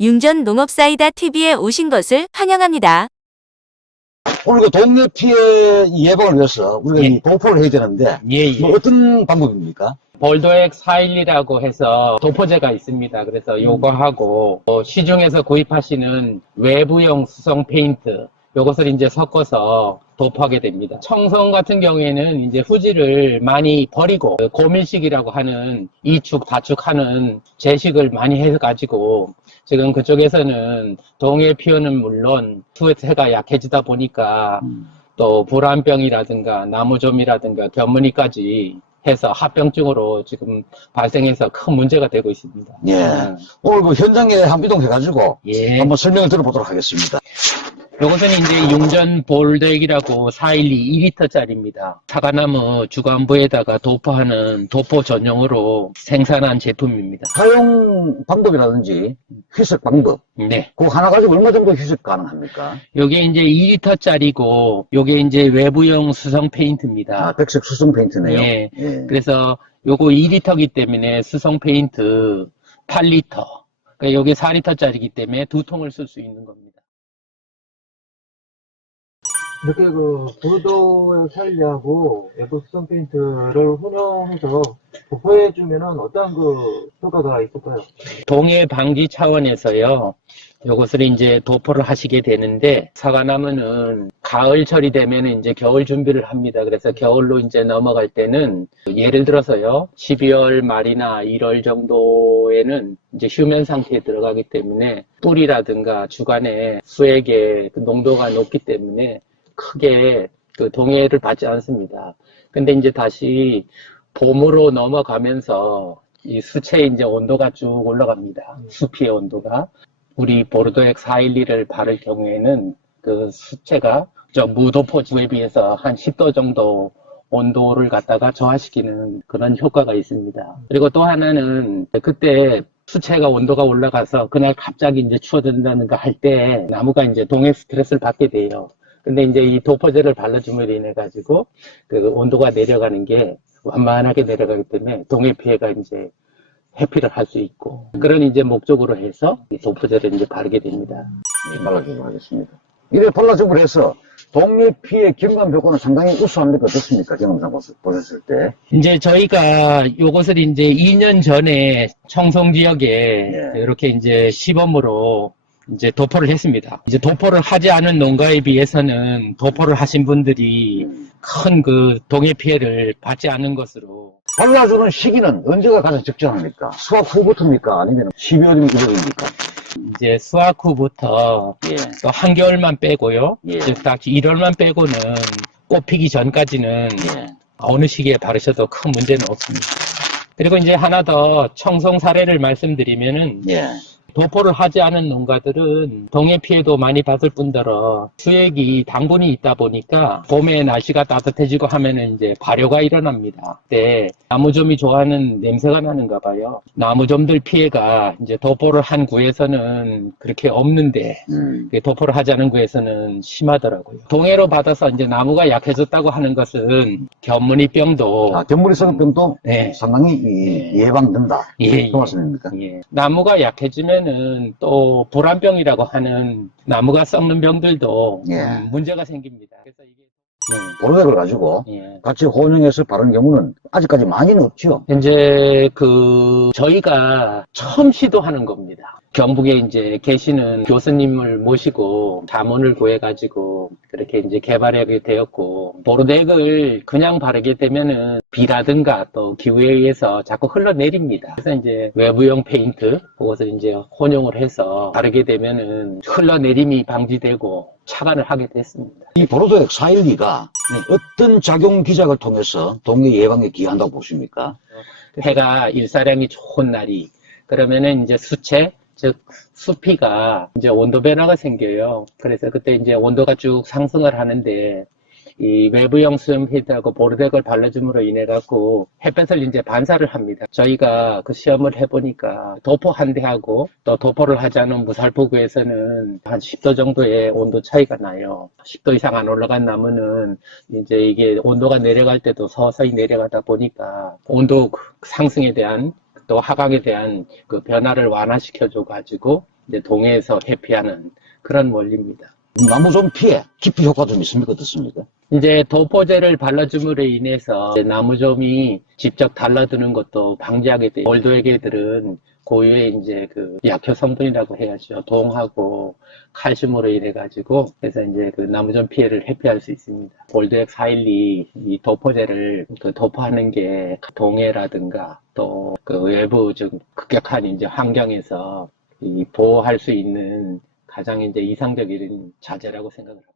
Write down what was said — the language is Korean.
융전 농업사이다 TV에 오신 것을 환영합니다. 오늘 그 동네 피해 예방을 위해서 우리가 이 도포를 해야 되는데 뭐 어떤 방법입니까? 볼도액 412라고 해서 도포제가 있습니다. 그래서 요거 하고 시중에서 구입하시는 외부용 수성 페인트 요것을 이제 섞어서 도포하게 됩니다. 청송 같은 경우에는 이제 후지를 많이 버리고 고밀식이라고 하는 이축 다축하는 제식을 많이 해가지고 지금 그쪽에서는 동해 피해는 물론 수해가 약해지다 보니까 또 불안병이라든가 나무좀이라든가 견무니까지 해서 합병증으로 지금 발생해서 큰 문제가 되고 있습니다. 오늘 그 현장에 한번 이동해가지고 한번 설명을 들어보도록 하겠습니다. 요것은 이제 융전 볼덱이라고 412 2리터짜리입니다. 사과나무 주관부에다가 도포하는 도포 전용으로 생산한 제품입니다. 사용 방법이라든지 희석 방법. 네. 그거 하나 가지고 얼마 정도 희석 가능합니까? 요게 이제 2리터짜리고 요게 이제 외부용 수성 페인트입니다. 백색 수성 페인트네요. 예. 그래서 요거 2리터기 때문에 수성 페인트 8리터. 그러니까 요게 4리터짜리기 때문에 2통을 쓸 수 있는 겁니다. 이렇게 그 보르도액 사일리하고 외부 수성 페인트를 혼용해서 도포해주면은 어떤 그 효과가 있을까요? 동해 방지 차원에서요. 요것을 이제 도포를 하시게 되는데 사과나무는 가을철이 되면 이제 겨울 준비를 합니다. 그래서 겨울로 이제 넘어갈 때는 예를 들어서요. 12월 말이나 1월 정도에는 이제 휴면 상태에 들어가기 때문에 뿌리라든가 주간에 수액의 그 농도가 높기 때문에 크게 그 동해를 받지 않습니다. 근데 이제 다시 봄으로 넘어가면서 이 수채의 이제 온도가 쭉 올라갑니다. 수피의 온도가. 우리 보르도액 412를 바를 경우에는 그 수채가 저 무도포지에 비해서 한 10도 정도 온도를 갖다가 저하시키는 그런 효과가 있습니다. 그리고 또 하나는 그때 수채가 온도가 올라가서 그날 갑자기 이제 추워진다는가 할 때 나무가 이제 동해 스트레스를 받게 돼요. 근데 이제 이 도포제를 발라줌으로 인해 가지고 그 온도가 내려가는 게 완만하게 내려가기 때문에 동해 피해가 이제 회피를 할 수 있고 그런 이제 목적으로 해서 이 도포제를 이제 바르게 됩니다. 발라주도록 하겠습니다. 이래 발라줌을 해서 동해 피해 경감 효과는 상당히 우수합니까? 어떻습니까? 경험상 보셨을 때. 이제 저희가 요것을 이제 2년 전에 청송 지역에 이렇게 이제 시범으로 이제 도포를 했습니다. 이제 도포를 하지 않은 농가에 비해서는 도포를 하신 분들이 큰 그 동해 피해를 받지 않은 것으로. 발라주는 시기는 언제가 가장 적절합니까? 수확 후부터입니까? 아니면 12월이면 1월입니까? 이제 수확 후부터 또 한겨울만 빼고요. 즉 딱 1월만 빼고는 꽃 피기 전까지는 어느 시기에 바르셔도 큰 문제는 없습니다. 그리고 이제 하나 더 청송 사례를 말씀드리면은 도포를 하지 않은 농가들은 동해 피해도 많이 받을 뿐더러 수액이 당분이 있다 보니까 봄에 날씨가 따뜻해지고 하면은 이제 발효가 일어납니다. 그때 나무좀이 좋아하는 냄새가 나는가 봐요. 나무좀들 피해가 이제 도포를 한 구에서는 그렇게 없는데 도포를 하지 않은 구에서는 심하더라고요. 동해로 받아서 이제 나무가 약해졌다고 하는 것은 견무니병도 견무니성병도 상당히 예방된다. 그 말씀입니까? 나무가 약해지면은 또 불안병이라고 하는 나무가 썩는 병들도 문제가 생깁니다. 그래서 이게 보르덱을 가지고 같이 혼용해서 바른 경우는 아직까지 많이는 없죠. 현재 저희가 처음 시도하는 겁니다. 경북에 이제 계시는 교수님을 모시고 자문을 구해가지고 그렇게 이제 개발하게 되었고, 보르덱을 그냥 바르게 되면은 비라든가 또 기후에 의해서 자꾸 흘러내립니다. 그래서 이제 외부용 페인트, 그것을 이제 혼용을 해서 바르게 되면은 흘러내림이 방지되고 차단을 하게 됐습니다. 이 보르도액 412가 어떤 작용 기작을 통해서 동해 예방에 기여한다고 보십니까? 해가 일사량이 좋은 날이 그러면은 이제 수채, 즉 수피가 이제 온도 변화가 생겨요. 그래서 그때 이제 온도가 쭉 상승을 하는데 이 외부형 수용 페인트하고 보르덱을 발라줌으로 인해 갖고 햇볕을 이제 반사를 합니다. 저희가 그 시험을 해보니까 도포 한 대하고 또 도포를 하지 않은 무살포구에서는 한 10도 정도의 온도 차이가 나요. 10도 이상 안 올라간 나무는 이제 이게 온도가 내려갈 때도 서서히 내려가다 보니까 온도 상승에 대한 또 하강에 대한 그 변화를 완화시켜줘 가지고 이제 동해에서 회피하는 그런 원리입니다. 나무좀 피해 기피 효과 좀 있습니까? 어떻습니까? 이제 도포제를 발라줌으로 인해서 이제 나무좀이 직접 달라드는 것도 방지하게 돼요. 몰드에게들은 고유의 이제 그 약효 성분이라고 해야죠. 동하고 칼슘으로 인해 가지고 그래서 이제 그 나무좀 피해를 회피할 수 있습니다. 볼드엑 412 이 도포제를 그 도포하는 게 동해라든가 또 그 외부 좀 급격한 이제 환경에서 이 보호할 수 있는 가장 이제 이상적인 자재라고 생각을 합니다.